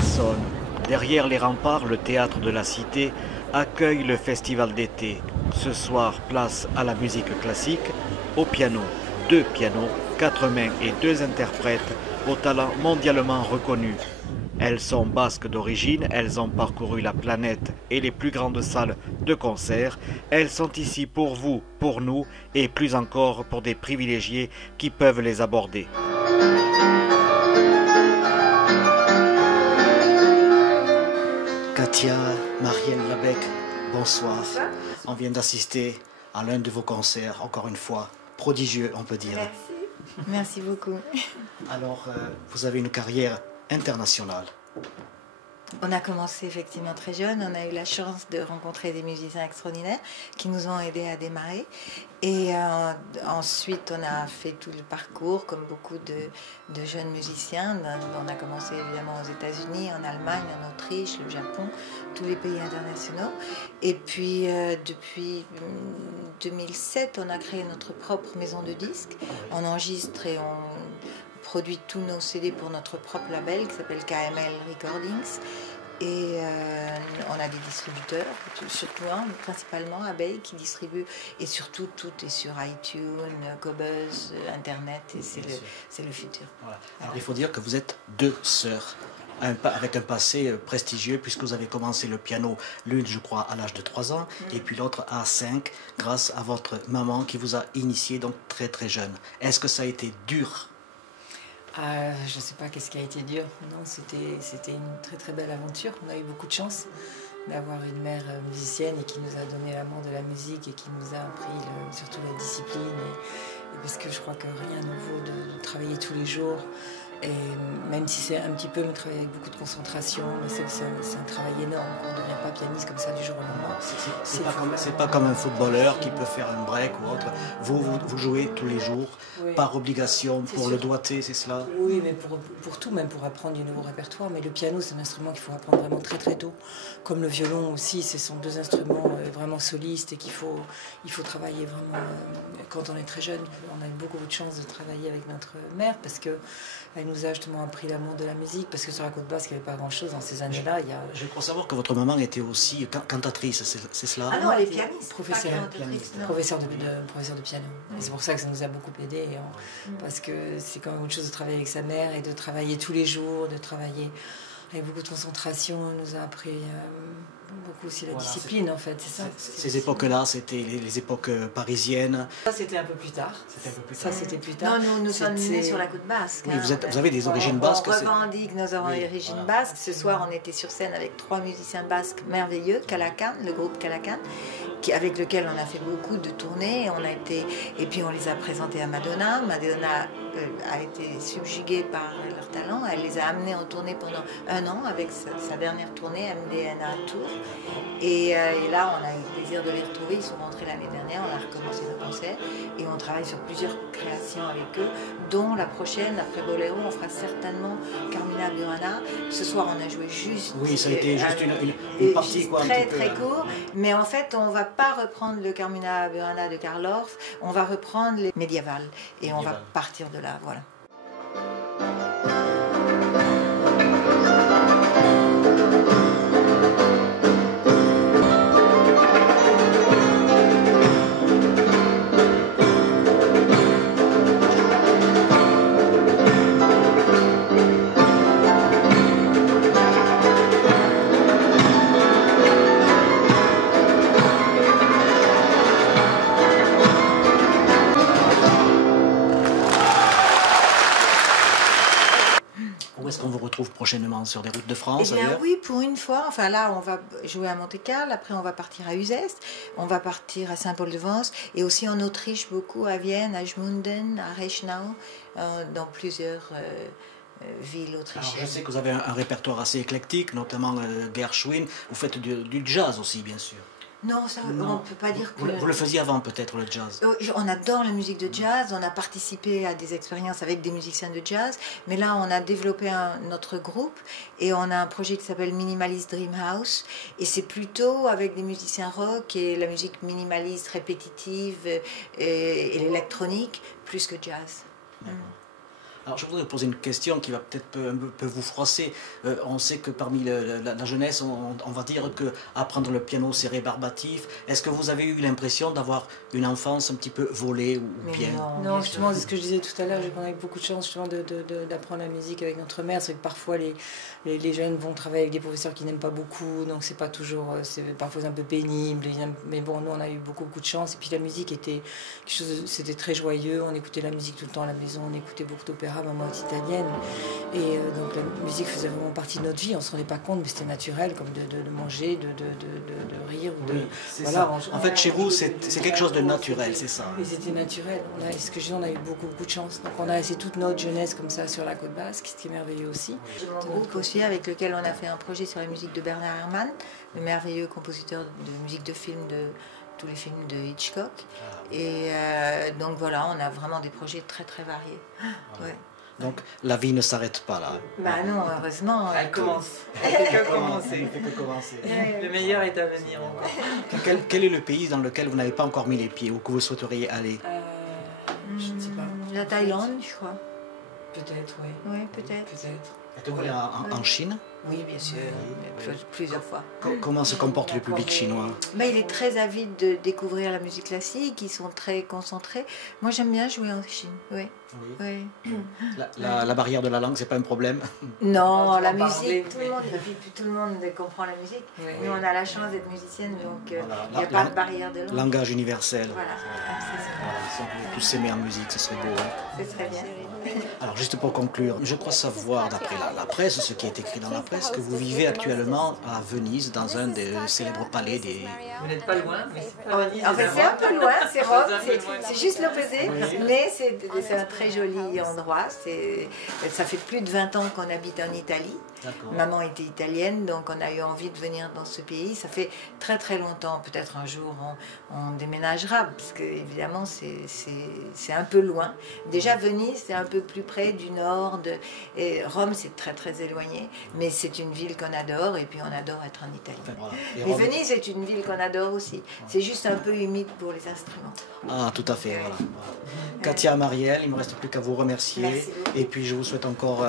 Carcassonne, derrière les remparts, le théâtre de la Cité accueille le festival d'été. Ce soir, place à la musique classique, au piano. 2 pianos, 4 mains et 2 interprètes au talent mondialement reconnu. Elles sont basques d'origine, elles ont parcouru la planète et les plus grandes salles de concert. Elles sont ici pour vous, pour nous et plus encore pour des privilégiés qui peuvent les aborder. Katia, Marielle Labec, bonsoir. On vient d'assister à l'un de vos concerts, encore une fois, prodigieux on peut dire. Merci. Merci beaucoup. Alors, vous avez une carrière internationale. On a commencé effectivement très jeune, on a eu la chance de rencontrer des musiciens extraordinaires qui nous ont aidés à démarrer. Et ensuite, on a fait tout le parcours, comme beaucoup de jeunes musiciens. On a commencé évidemment aux États-Unis, en Allemagne, en Autriche, le Japon, tous les pays internationaux. Et puis, depuis 2007, on a créé notre propre maison de disques. On enregistre et on produit tous nos CD pour notre propre label qui s'appelle KML Recordings. Et on a des distributeurs, surtout un, principalement Abeille, qui distribue. Et surtout, tout est sur iTunes, Cobuzz, Internet, et c'est le futur. Voilà. Alors il faut dire que vous êtes 2 sœurs, avec un passé prestigieux, puisque vous avez commencé le piano, l'une je crois à l'âge de 3 ans, et puis l'autre à 5, grâce à votre maman qui vous a initié donc très très jeune. Est-ce que ça a été dur ? Je ne sais pas qu'est-ce qui a été dur. Non, c'était une très très belle aventure. On a eu beaucoup de chance d'avoir une mère musicienne et qui nous a donné l'amour de la musique et qui nous a appris surtout la discipline. Et parce que je crois que rien ne vaut de travailler tous les jours. Et même si c'est un petit peu, mais travailler avec beaucoup de concentration, mais c'est un travail énorme. On ne devient pas pianiste comme ça du jour au lendemain. C'est pas comme un footballeur qui peut faire un break ou autre. Vous jouez tous les jours, oui, par obligation, pour le doigté, c'est cela? Oui, mais pour tout, même pour apprendre du nouveau répertoire. Mais le piano, c'est un instrument qu'il faut apprendre vraiment très très tôt. Comme le violon aussi, ce sont 2 instruments vraiment solistes et qu'il faut travailler vraiment quand on est très jeune. On a eu beaucoup de chance de travailler avec notre mère parce que elle nous a justement appris l'amour de la musique, parce que sur la côte basque, il n'y avait pas grand-chose dans ces années-là. Je crois savoir que votre maman était aussi cantatrice, c'est cela? Ah non, elle est pianiste. Professeur de piano. Et c'est pour ça que ça nous a beaucoup aidés, parce que c'est quand même autre chose de travailler avec sa mère et de travailler tous les jours, de travailler avec beaucoup de concentration. Elle nous a appris beaucoup aussi la discipline, en fait, c'est ça. Ces époques-là, c'était les époques parisiennes. Ça, c'était un peu plus tard. Ça, c'était plus tard. Non, nous sommes nés sur la côte basque. Oui, vous avez des origines basques. On revendique nos origines basques. Ce soir, on était sur scène avec 3 musiciens basques merveilleux, Calacan, le groupe Calacan, avec lequel on a fait beaucoup de tournées. Et puis on les a présentés à Madonna. Madonna a été subjuguée par leur talent. Elle les a amenés en tournée pendant 1 an avec sa dernière tournée, MDNA Tour. Et là, on a eu le plaisir de les retrouver. Ils sont rentrés l'année dernière. On a recommencé nos concerts et on travaille sur plusieurs créations avec eux, dont la prochaine, après Boléro, on fera certainement Carmina Burana. Ce soir, on a joué juste. Oui, ça a été juste une partie quoi, très très court. Mais en fait, on va pas reprendre le Carmina Burana de Karl Orff. On va reprendre les médiévales et on va partir de là. Voilà. Est-ce qu'on vous retrouve prochainement sur des routes de France? Eh bien oui, pour une fois. Enfin là, on va jouer à Monte-Carlo, après on va partir à Uzès, on va partir à Saint-Paul-de-Vence et aussi en Autriche beaucoup, à Vienne, à Gmunden, à Reichenau, dans plusieurs villes autrichiennes. Alors, je sais que vous avez un répertoire assez éclectique, notamment Gershwin. Vous faites du jazz aussi, bien sûr. Non, ça, on ne peut pas dire que... Vous le faisiez avant, peut-être, le jazz? On adore la musique de jazz, on a participé à des expériences avec des musiciens de jazz, mais là, on a développé notre groupe et on a un projet qui s'appelle Minimalist Dream House, et c'est plutôt avec des musiciens rock et la musique minimaliste, répétitive et l'électronique, plus que jazz. Alors je voudrais vous poser une question qui va peut-être un peu vous froisser. On sait que parmi la jeunesse, on va dire que apprendre le piano c'est rébarbatif. Est-ce que vous avez eu l'impression d'avoir une enfance un petit peu volée ou bien? Non, justement, c'est ce que je disais tout à l'heure, on a eu beaucoup de chance justement d'apprendre la musique avec notre mère. C'est que parfois les jeunes vont travailler avec des professeurs qui n'aiment pas beaucoup, donc c'est pas toujours, c'est parfois un peu pénible. Mais bon, nous on a eu beaucoup de chance. Et puis la musique était quelque chose, c'était très joyeux. On écoutait la musique tout le temps à la maison, on écoutait beaucoup d'opéra, maman est italienne. Et donc la musique faisait vraiment partie de notre vie. On se rendait pas compte, mais c'était naturel, comme de manger, de rire. Oui, voilà, en fait, chez vous, c'est quelque chose de naturel, c'est ça. Et c'était naturel. Ce que je dis, on a eu beaucoup de chance. Donc on a laissé toute notre jeunesse comme ça sur la côte basque, ce qui est merveilleux aussi. J'ai mon groupe aussi avec lequel on a fait un projet sur la musique de Bernard Herrmann, le merveilleux compositeur de musique de film de tous les films de Hitchcock. Et donc voilà, on a vraiment des projets très variés. Ouais. Donc la vie ne s'arrête pas là. Bah non, heureusement. Elle commence. Elle fait que commencer. Le meilleur est à venir encore. Quel est le pays dans lequel vous n'avez pas encore mis les pieds ou que vous souhaiteriez aller? Je ne sais pas. La Thaïlande, je crois. Peut-être, oui. Oui, peut-être. Êtes-vous allé en Chine? Oui, bien sûr, plusieurs fois. Comment se comporte le public chinois? Il est très avide de découvrir la musique classique, ils sont très concentrés. Moi, j'aime bien jouer en Chine, oui. Oui. La barrière de la langue, c'est pas un problème? Non, la musique, tout le monde comprend la musique. Oui. Nous, on a la chance d'être musicienne, donc il n'y a pas de barrière de langue. Langage universel. Voilà, si on pouvait tous s'aimer en musique, ce serait beau. Ce serait bien. Alors, juste pour conclure, je crois savoir, d'après la presse, ce qui est écrit dans la presse, que vous vivez actuellement à Venise, dans un des célèbres palais des... Vous n'êtes pas loin, mais en fait, c'est un peu loin, c'est Rome, c'est juste l'opposé, mais c'est un très joli endroit. Ça fait plus de 20 ans qu'on habite en Italie. Maman était italienne, donc on a eu envie de venir dans ce pays. Ça fait très longtemps, peut-être un jour on déménagera, parce que évidemment c'est un peu loin. Déjà Venise, c'est un peu plus près du nord, et Rome c'est très éloigné, mais c'est une ville qu'on adore, et puis on adore être en Italie. Et Venise est une ville qu'on adore aussi. C'est juste un peu humide pour les instruments. Ah, tout à fait, voilà. Katia, Marielle, il ne me reste plus qu'à vous remercier, et puis je vous souhaite encore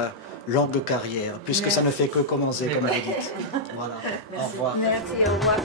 longue carrière, puisque ça ne fait que commencer, comme vous dites. Voilà. Au revoir. Merci, au revoir.